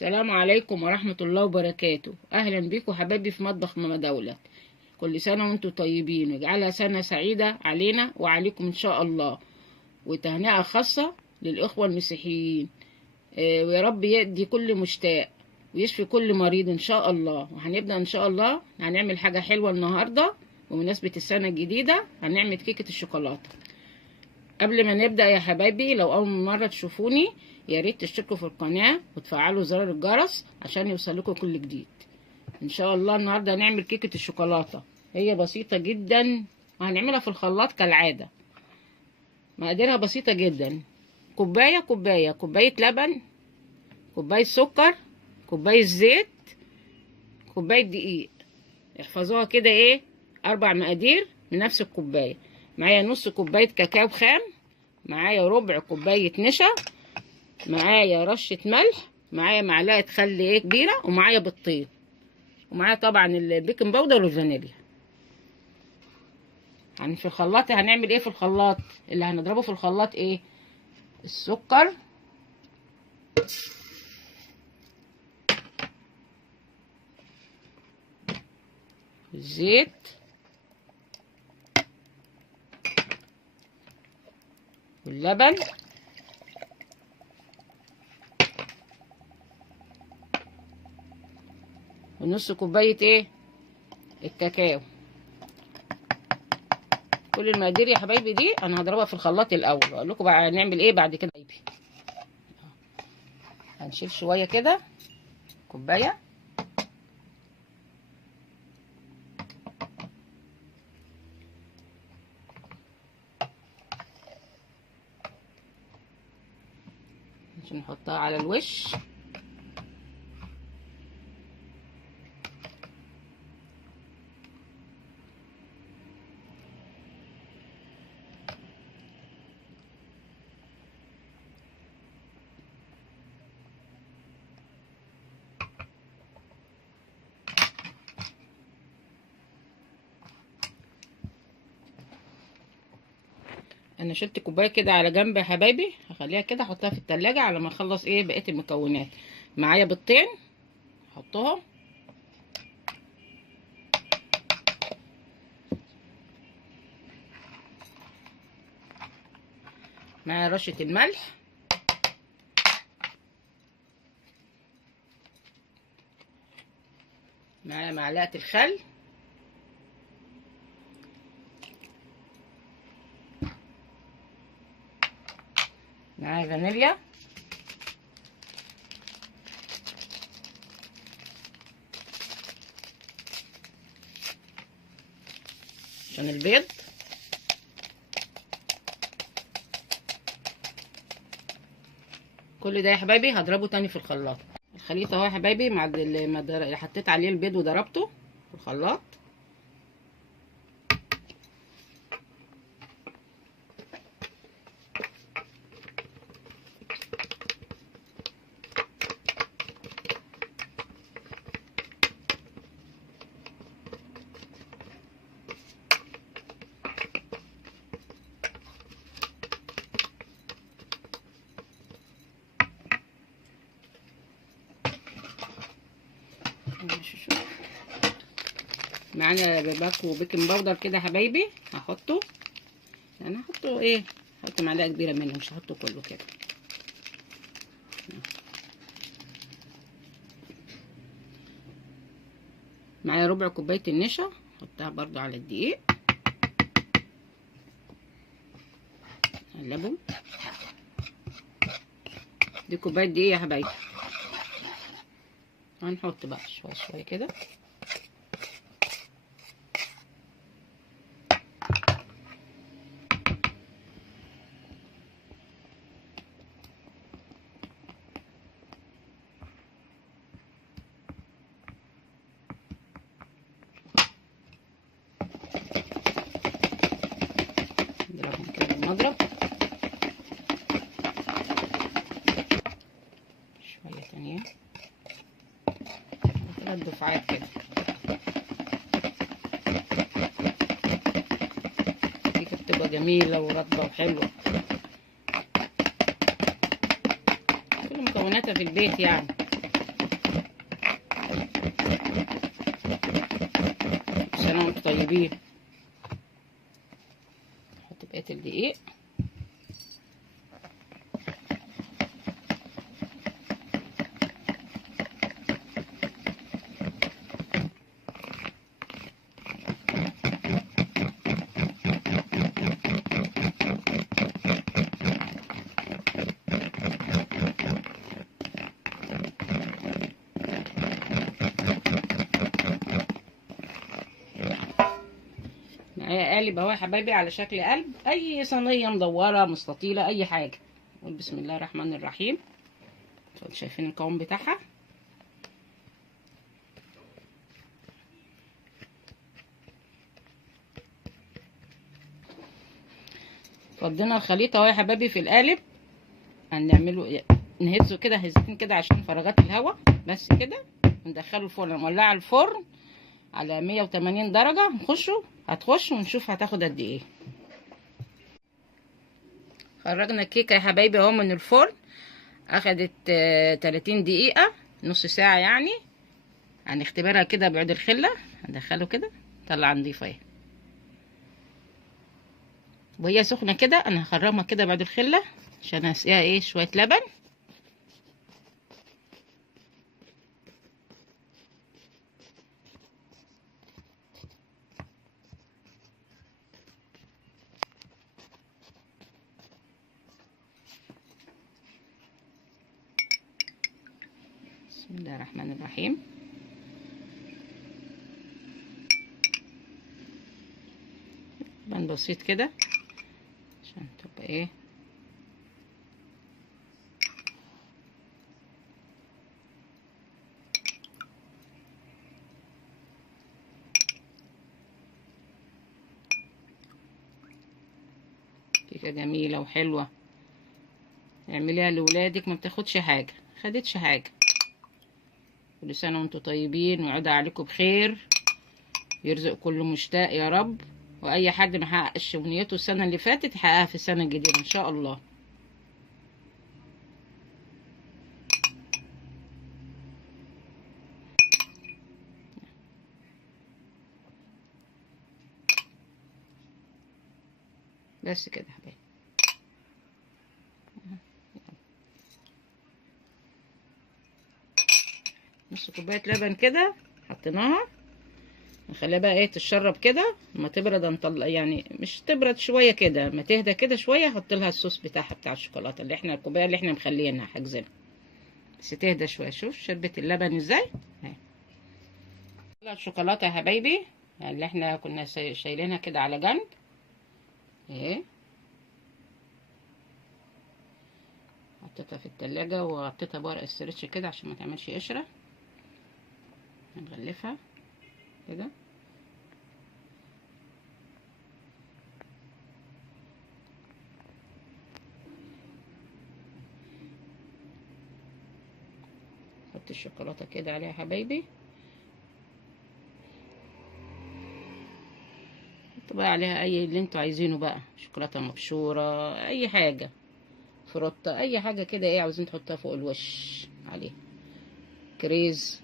السلام عليكم ورحمة الله وبركاته. أهلا بكم حبايبي في مطبخ ماما دولة. كل سنة وانتم طيبين ويجعلها سنة سعيدة علينا وعليكم إن شاء الله، وتهنئة خاصة للإخوة المسيحيين. ويا رب يدي كل مشتاق ويشفي كل مريض إن شاء الله. وهنبدأ إن شاء الله، هنعمل حاجة حلوة النهاردة بمناسبة السنة الجديدة. هنعمل كيكة الشوكولاتة. قبل ما نبدأ يا حبايبي، لو أول مرة تشوفوني يا ريت تشتركوا في القناة وتفعلوا زرار الجرس عشان يوصلكوا كل جديد. ان شاء الله النهارده هنعمل كيكة الشوكولاتة. هي بسيطة جدا وهنعملها في الخلاط كالعادة. مقاديرها بسيطة جدا: كوباية لبن، كوباية سكر، كوباية زيت، كوباية دقيق. احفظوها كده 4 مقادير من نفس الكوباية. معايا نص كوباية كاكاو خام، معايا ربع كوباية نشا، معايا رشة ملح، معايا معلقة خل كبيرة، ومعايا بيضتين، ومعايا طبعا البيكنج باودر والفانيليا. في الخلاط هنعمل في الخلاط اللي هنضربه في الخلاط السكر، الزيت، واللبن، ونص كوباية الكاكاو. كل المقادير يا حبايبي دي انا هضربها في الخلاط الاول، واقول لكم بقى هنعمل بعد كده. هنشيل شويه كده، كوبايه، عشان نحطها على الوش. انا شلت كوبايه كده على جنب يا حبايبي، هخليها كده احطها في التلاجة على ما اخلص بقيه المكونات. معايا بيضتين احطهم، معايا رشه الملح، معايا معلقه الخل، معايا فانيليا، عشان البيض، كل ده يا حبايبي هضربه تاني في الخلاط. الخليط اهو يا حبايبي، مع اللي حطيت عليه البيض وضربته في الخلاط. معانا باكو بيكنج باودر كده يا حبايبي، هحطه. يعني هحطه هحط معلقه كبيره منه، مش هحطه كله كده. معايا ربع كوبايه النشا، احطها برضو على الدقيق، اقلبه. دي كوبايه دقيق يا حبايبي. هنحط بقى شويه شويه كده. نضربهم كده بالمضرب شويه تانية، 3 دفعات كده. دي بتبقى جميله ورطبه وحلوه، كل مكوناتها في البيت يعني. وانتم طيبين. نحط بقيه الدقيق. معايا قالب اهو يا حبايبي على شكل قلب، اي صينيه مدوره مستطيله اي حاجه. نقول بسم الله الرحمن الرحيم. شايفين القوام بتاعها. فضينا الخليط اهو يا حبايبي في القالب. هنعمله نهزه كده هزتين كده عشان فراغات الهواء بس كده. ندخله الفرن. نولع الفرن على 180 درجه. هتخش ونشوف هتاخد قد ايه. خرجنا الكيكه يا حبايبي اهو من الفرن. اخدت 30 دقيقه، نص ساعه يعني. هنختبرها كده بعود الخله. هندخله كده. طلع نضيفه اهي. وهي سخنه كده انا هخرمها كده بعد الخله عشان اسقيها ايه شويه لبن. بسم الله الرحمن الرحيم. لبن بسيط كده عشان تبقى ايه كيكه جميله وحلوه. اعمليها لاولادك ما بتاخدش حاجه، خدتش حاجه. كل سنه وانتم طيبين ويعود عليكم بخير. يرزق كل مشتاق يا رب. واي حد ما حققش امنيته السنه اللي فاتت يحققها في السنه الجديده ان شاء الله. بس كده يا حبايبي. نص كوبايه لبن كده حطيناها. نخليها بقى ايه تتشرب كده. لما تبرد نطلع يعني مش تبرد شويه كده، ما تهدى كده شويه احط لها الصوص بتاعها بتاع الشوكولاته اللي احنا الكوبايه اللي احنا مخلينها حاجزينها. بس تهدى شويه. شوف شربت اللبن ازاي اهي. الشوكولاته يا حبايبي اللي احنا كنا شايلينها كده على جنب اهي. حطيتها في التلاجة وغطيتها بورق استرتش كده عشان ما تعملش قشرة. هنغلفها كده. حط الشوكولاتة كده عليها يا حبايبي. حطوا بقى عليها اي اللي انتوا عايزينه بقى، شوكولاتة مبشورة اي حاجة، فروتة اي حاجة كده ايه عاوزين تحطها فوق الوش عليه. كريز.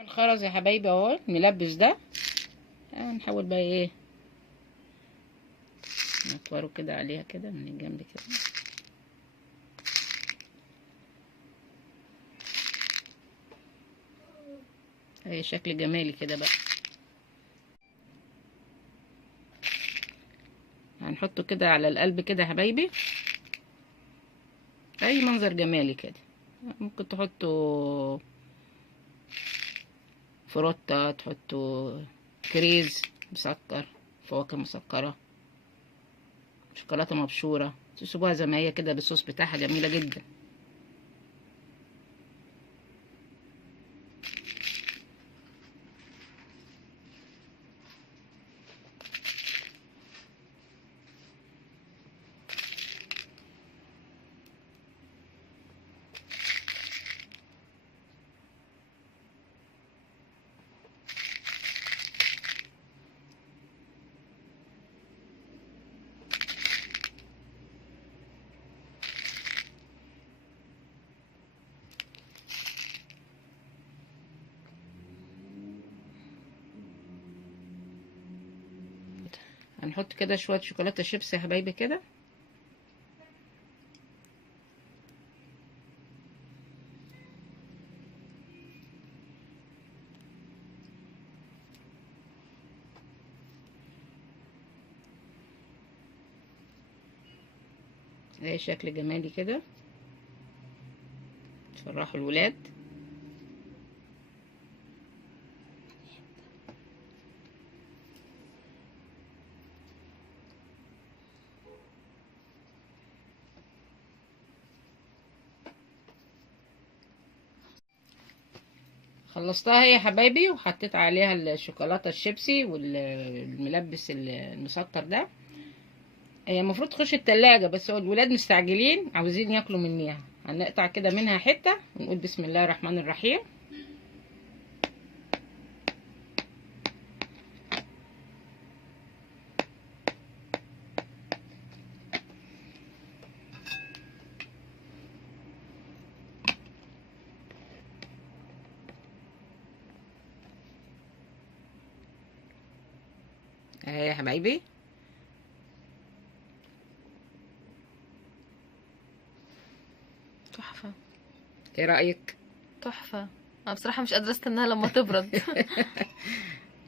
الخرز يا حبايبي اهو الملبس ده. هنحاول بقى ايه نطوره كده عليها كده من الجنب كده. اي شكل جمالي كده بقى. هنحطه كده على القلب كده يا حبايبي. اي منظر جمالي كده. ممكن تحطوا فروتة، تحطوا كريز مسكر، فواكه مسكرة. شوكولاته مبشوره، تسيبوها زي ما هي كده، بالصوص بتاعها جميله جدا. هنحط كده شويه شوكولاته شيبسي يا حبايبي كده. اهي شكل جمالي كده، تفرحوا الولاد. خلصتها هي يا حبايبي، وحطيت عليها الشوكولاته الشيبسي والملبس المسكر ده. هي المفروض تخش التلاجة، بس هو الولاد مستعجلين عاوزين ياكلوا منيها. هنقطع كده منها حته ونقول بسم الله الرحمن الرحيم. اهي يا حبايبي. تحفة. ايه رأيك؟ تحفة. انا بصراحة مش قادرة استناها لما تبرد.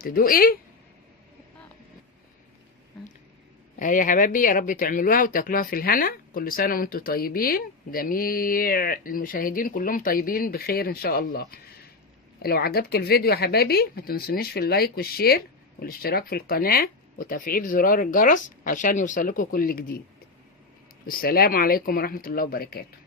تدوقي؟ اهي يا حبايبي، يا رب تعملوها وتاكلوها في الهنا. كل سنة وانتم طيبين، جميع المشاهدين كلهم طيبين بخير ان شاء الله. لو عجبكم الفيديو يا حبايبي ما تنسونيش في اللايك والشير والاشتراك في القناة وتفعيل زرار الجرس عشان يوصلكوا كل جديد. والسلام عليكم ورحمة الله وبركاته.